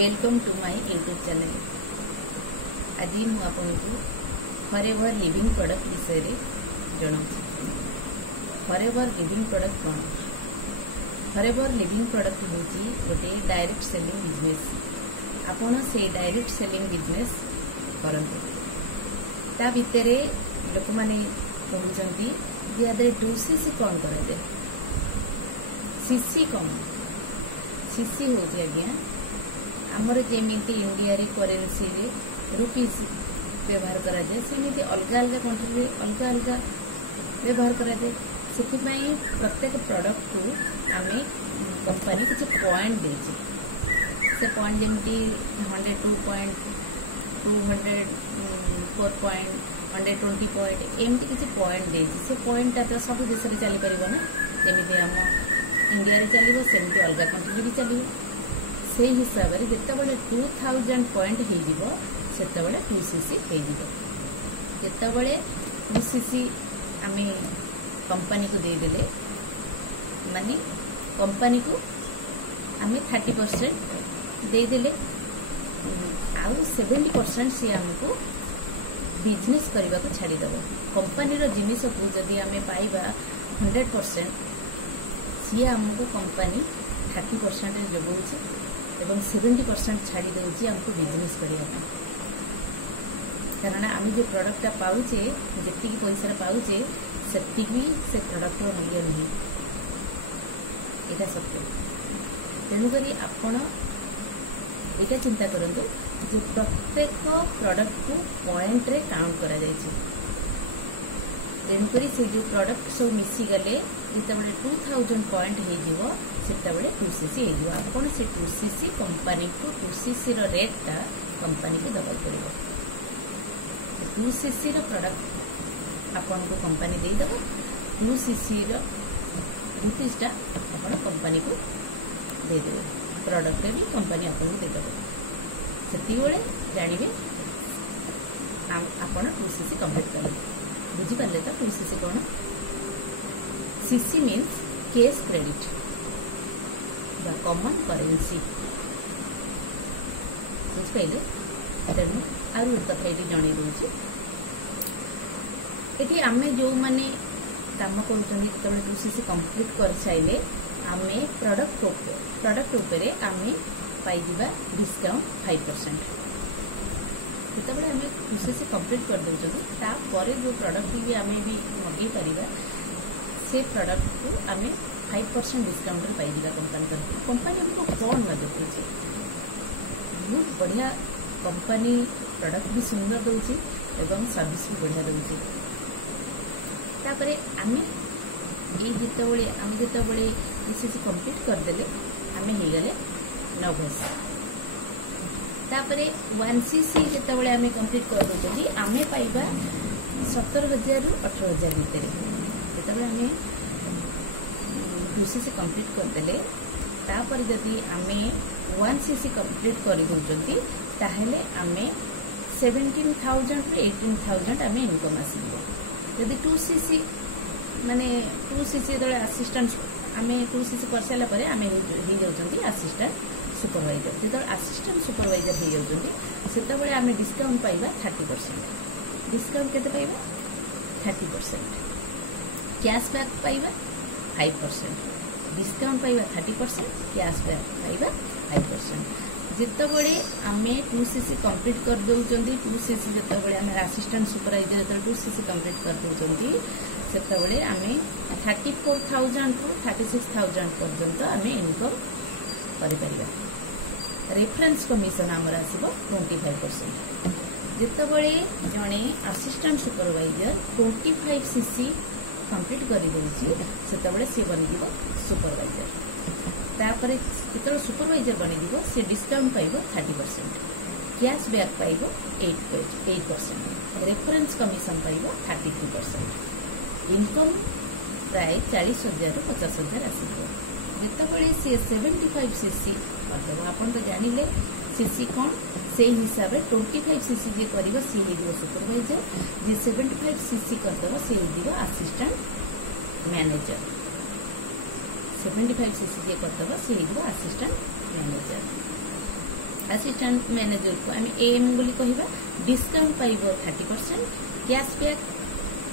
Welcome to my YouTube channel. आज मुझे आपको फॉरएवर लिविंग प्रोडक्ट विषय जनाऊँ। फॉरएवर लिविंग प्रोडक्ट कौन? फॉरएवर लिविंग प्रोडक्ट हूँ गोटे डायरेक्ट सेलिंग बिजनेस। आपन से डायरेक्ट सेलिंग बिजनेस करते ता भितर लोक मैंने कहते 2cc कौन कराए सीसी कौन सीसी हूँ आज्ञा आमर जमी इंडिया करेन्सी रुपीज व्यवहार कराए सेमती अलग अलग कंट्री अलग अलग व्यवहार कराए। से प्रत्येक प्रोडक्ट को आम कंपनी किसी पॉइंट देचे से पॉइंट जमी 102 पॉइंट 204 पॉइंट 120 पॉइंट एमती किसी पॉइंट देची से पॉइंटा तो सब देश में चली पार ना जमी आम इंडिया चलो सेमती अलग कंट्री भी चलो से हिसाब से जितेबाला 2000 पॉइंट हो 2cc जितेबाला 2cc आम कंपनी को देदेले माने कंपनी को आम 30% देदेले आउ 70% सी आमको बिजनेस करने को छाड़ीदेव। कंपनी जिनिस को जदि आम पाइबा 100% सी आमको कंपनी 30% जगौचे एवं 70% छाड़ी दौर आमको बिजनेस करने कारण आम जो प्रोडक्ट पाचे जी पैसा पाचे से प्रोडक्ट मूल्य नुहे यहाँ सत्य। तेणुक आपण यहाँ चिंता करूँ जो प्रत्येक प्रोडक्ट को पॉइंट रे काउंट करा जायछि। तेणुक से जो प्रोडक्ट सब मिसीगले जितेबाला 2000 पॉइंट हो 2cc हो आपन से 2cc कंपनी को 2cc रेटा कंपनी को दबा पड़े 2cc प्रोडक्ट आपन को कंपनी देदेव 2cc रुपीजटा आप कंपनी को देदेवे प्रोडक्ट भी कंपनी आपको देदेव से जानवे आप 2cc कंप्लीट करें बुझीपारे तो 2cc कौन CC means cash credit the common currency बुझिपारे। तेणु आउ कथा ये जन दूसरी ये आम जो मैंने कम कर 2cc कंप्लीट कर सारे आम प्रोडक्ट उपरे आम पाइबा डिस्काउंट 5%। जितेबाला आम 2cc कंप्लीट कर दे जो प्रोडक्ट भी आम भी मगे पार से प्रोडक्ट को आम 5% डिस्काउंट पाइबा कंपनी हमको कौन ना देखिए बहुत बढ़िया कंपनी प्रोडक्ट भी सुंदर दूसरी एवं सर्विस भी बढ़िया दूसरी। आम ये जितेबाला आम जितेबाला 2cc कंप्लीट करदे आम हो गले नर्भस। तापर 1cc जितेबाला आम कंप्लीट कर दे आम पाइबा 17,000 ରୁ 18,000 भितर जितेबाला आम 2cc कंप्लीट करदे तापर जदि आम 1cc कंप्लीट कर दौरान ताहले आम 17,000 ରୁ 18,000 आम इनकम आसो। जदि 2cc माने 2cc जो असिस्टेंट आम 2cc कर सारा आम हो जाती असिस्टेंट सुपरवाइजर जो असिस्टेंट सुपरवाइजर हो जाती से आम डिस्काउंट पाइबा 30%। डिस्काउंट केते पाइबा 30%। कैशबैक पाइबा 5%। डिस्काउंट पाइबा 30% कैशबैक पाइबा 5%। जितेबाला आम 2cc कंप्लीट कर दौरान 2cc जितेबाला आम असिस्टेंट सुपरवाइजर जो 2cc कंप्लीट कर दौरान से आम 34,000 ରୁ 36,000 पर्यंत आम इनकम कर रेफरेंस कमिशन आमर आसो 25%। जितेबाला जड़े असिस्टेंट सुपरवाइजर 25cc कंप्लीट कर दे सी बनी सुपरवाइजर तापर जो सुपरवाइजर बनी से डिस्काउंट पाइब 30%। कैशबैक पाइब 8%। रेफरेंस कमिशन पाइब 32%। इनकम प्राय 40,000 ରୁ 50,000 आसो। जितेबाला सी 75cc करदेव आप तो जानिले सीसी कौन से हिसाब से 25cc जी कर सी हो सुपरवाइजर जी 75cc करदेव सी हो असिस्टेंट मैनेजर 75cc जी करदेव सी हो असिस्टेंट मैनेजर। असिस्टेंट मैनेजर को आम एएम बोली कहवा डिस्काउंट पाइब 30%, कैशबैक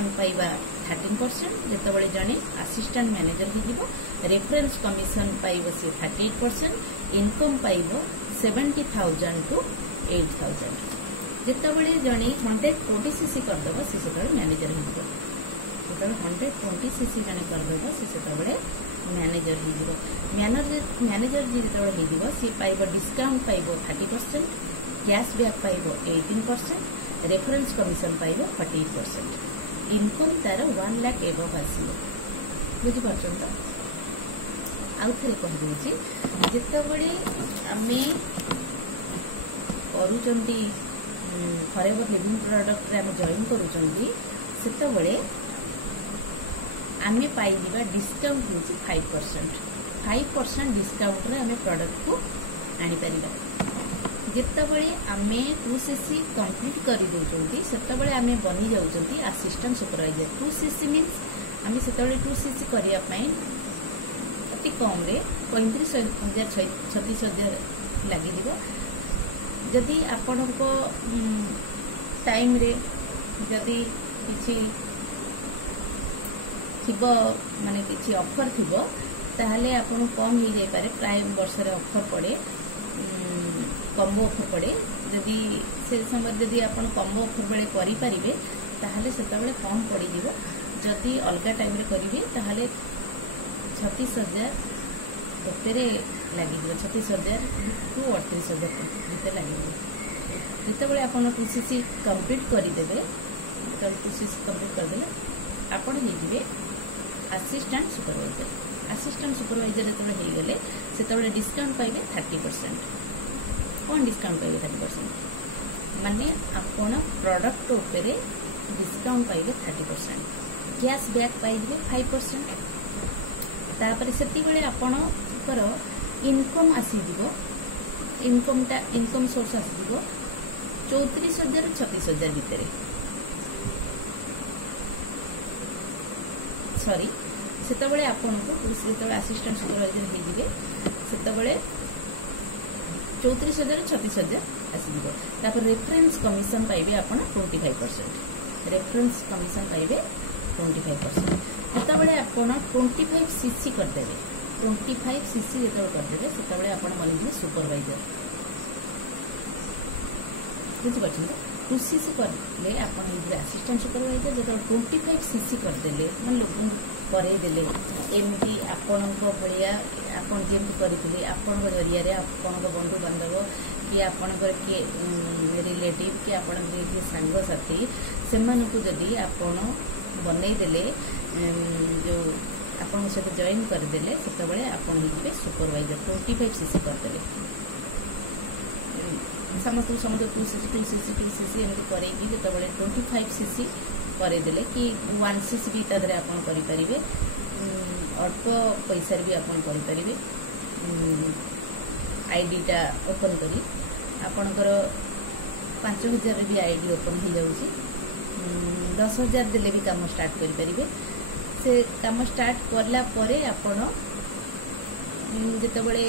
आम पाइबा 13%। जितेबाला जड़े असिस्टेंट मैनेजर हो रेफरेंस कमिशन पाइब सी 38%, इनकम पाइब 70,000 टू 8,000। जितेबाला जड़े 120cc करदेव सी से मैनेजर हो 120cc जड़े करदेव सी मैनेजर हो मैनेजर जी जो सी पाइब डिस्काउंट पाइब 30%, कैशबैक पाइब 18%, रेफरेंस कमिशन पाइब 48%, इनकम तार 1 लाख एबव आसो बुझीपार तो आउ थे कहीदे जितेबाला आम करुँच फॉरएवर लिविंग प्रोडक्ट आम जॉइन करुँचे आमे पाइबा डिस्काउंट होची 5% डिस्काउंट रे आमे प्रोडक्ट को आनी परिबा। जितेबाला आमे 2cc कंप्लीट कर दउचंती सेतेबाला आमे बनी जाउचंती असिस्टेंट सुपरवाइजर। 2cc मींस आमे सेतेबाला 2cc करिया पई अति कम रे 35,000 36,000 लागि दिबो। जदि आपण को टाइम रे जदि किछि थिबो माने किछि ऑफर थिबो ताहले आपन कम ही जाय पारे प्राय वर्ष रे ऑफर पड़े कम्बो ऑफर पड़े। जदि से समय जदि आपन कम्बो ऑफर बेले करि परिबे ताहले सेतेबेले कम पड़ी दिबो। जदि अलगा टाइम रे करिवे ताहले 36,000 भीतर लागि दिबो 36,000 टू 38,000 भीतर लागि दिबो। जेतेबेले आपन 2cc कंप्लीट करि देबे 2cc कंप्लीट कर देले आपन हे दिबे असिस्टेंट सुपरवाइजर। असिस्टेंट सुपरवाइजर जो गले से डिस्काउंट पाइबे 30%। कौन डिस्काउंट पाइबे 30% माने आपण प्रोडक्ट उपरे डिस्काउंट पाइबे 30%, कैशबैक पाइबे 5%। तापर सेति बेले आपणकर इनकम आसीदिबो इनकम सोर्स आसीदिबो 34,000 36,000 भितर सॉरी सेतेबेले आपन को जेतेबेले असिस्टेंट सुपरवाइजर हेजिबे सेतेबेले 34,000 36,000 आसीदिबो। तापर रेफरेंस कमिशन पाइबे आपन 25%, रेफरेंस कमिशन पाइबे 25%। सेतेबेले आपन 25cc कर देबे 25cc जेतेबेले कर देबे सेतेबेले आपन बनिबे सुपरवाइजर बुझि पाछन। 2cc करले आपन हे असिस्टेंट सुपरवाइजर जो 25cc कर देले मन लोग करे देले एमती आपन को भलिया आपन जेमती करितले आपन को जरिया रे आपन को बंधु बांधव कि आपन को के रिलेटिव कि आपन के संग साथी सेमान को जदी आपन बनै देले जो आपन से जॉइन कर देले सेतबेले आपन हिबे सुपरवाइजर 25cc कर देले समस्त 2cc एमती करेगी जितेबाला 25cc करदेले कि 1cc भी तादरे आपन करि परिबे अल्प पैसा भी आपन करि परिबे। आईडीटा ओपन करी आपनकर 5,000 भी आईडी ओपन हो जाउची 10,000 देले भी काम स्टार्ट करि परिबे। से काम स्टार्ट करला परे आपन जितेबाला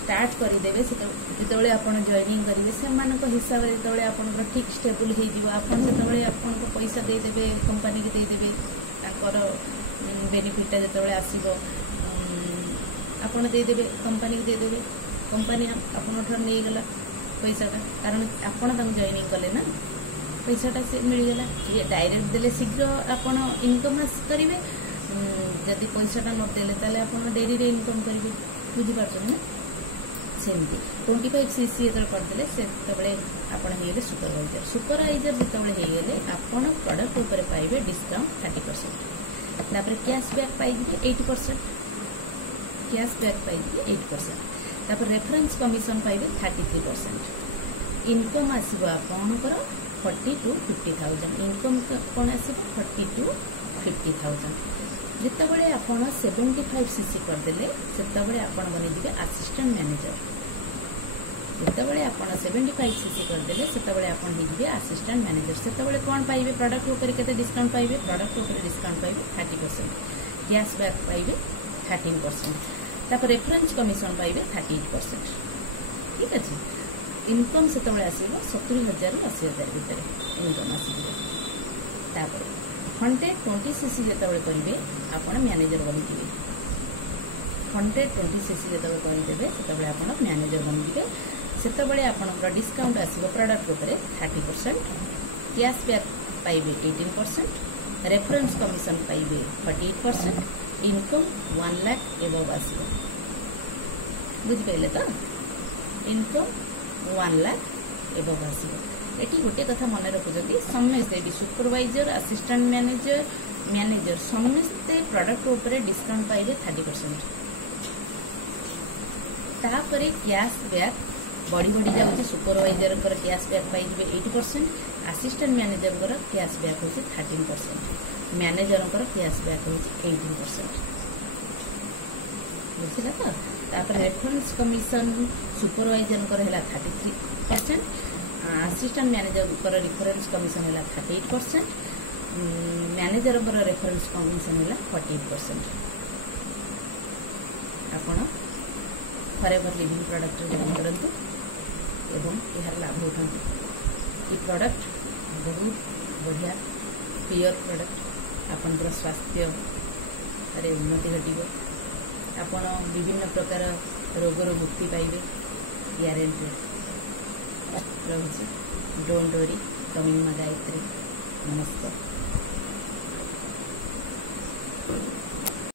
स्टार्ट करदेवे जितेबाला आपन जॉइनिंग करेंगे से हिसाब से जितेबाला आपन ठीक स्टेबल हो आपन से आपन को पैसा देदेवे कंपनी के देदेवे ताकर बेनिफिट जितेबाला आसीबो आपन देदेवे कंपनी के देदेवे कंपनी आपन ठर नहीं गला पैसाटा कारण आपन तम जॉइनिंग कले ना पैसाटा से मिल गला ये डायरेक्ट देले शीघ्र आपन इनकम करेंगे जदि पैसाटा न देले ताले आपन डेरी रे इनकम करेंगे बुझी पारछन ना सेमती 25cc जो करदे से आपन हेले सुपरवाइजर सुपरवाइजर जितेबाला हेगले आपन प्रोडक्ट ऊपर पाइबे डिस्काउंट 30%। तापर कैशबैक पाइबे 80%, कैशबैक पाइबे 8%। तापर रेफरेंस कमिशन पाइबे 33%। इनकम आसीबो आपनकर 40,000 to 50,000 इनकम कोन आसीबो 40,000 to 50,000। जितेबाला आपन 75cc करदेले सेतेबाला आपन बनि दिबे असिस्टेंट मैनेजर। जितेबाला आपन 75cc करदेले सेतेबाला आपन हे दिबे असिस्टेंट मैनेजर। सेतेबाला कोन पाइबे प्रोडक्ट ऊपर केते डिस्काउंट पाइबे प्रोडक्ट ऊपर डिस्काउंट पाइबे 30%, कैशबैक पाइबे 13%। तापर रेफरेंस कमिशन पाइबे 38%। ठीक अच्छे इनकम से आसो 70,000 ରୁ 80,000 भितर इनकम आसो 120cc जो करेंगे आपण मैनेजर बनिथे 120cc जो करदे से आप मैनेजर बनिथे से आपंकर डिस्काउंट आसो प्रोडक्ट उपर 30% कैशबैक पाइबे 18% रेफरेंस कमिशन पाइबे 48% इनकम 1 लाख एबव आसो बुझिपारे तो इनकम 1 लाख एबव आसो एटी गोटे कथा मन रखुଛନ୍ତି समस्ते भी सुपरवाइजर असिस्टेंट मैनेजर समस्ते प्रोडक्ट ऊपर डिस्काउंट पाइबे 30% तापरे कैशबैक बढ़ी बढ़ी जाऊँगी सुपरवाइजर कैशबैक पाइबे 80% असिस्टेंट मैनेजर कैशबैक होची 13% मैनेजर कैशबैक होची 18% बुझला तो तापर रेफरेंस कमिशन सुपरवाइजर है 33% असिस्टेंट मैनेजर रेफरेंस कमिशन है 38% मैनेजर रेफरेंस कमिशन है 48%। आपण फॉरएवर लिविंग प्रोडक्ट जॉइन करंतु एवं यार लाभ उठाते ये प्रोडक्ट बहुत बढ़िया प्योर प्रोडक्ट आपंकर स्वास्थ्य अरे उन्नति घटिव आपण विभिन्न प्रकार रोगर मुक्ति पाइबे ग्यारेंटी रही डोंट वरी कमिंग मा गायत्री नमस्कार।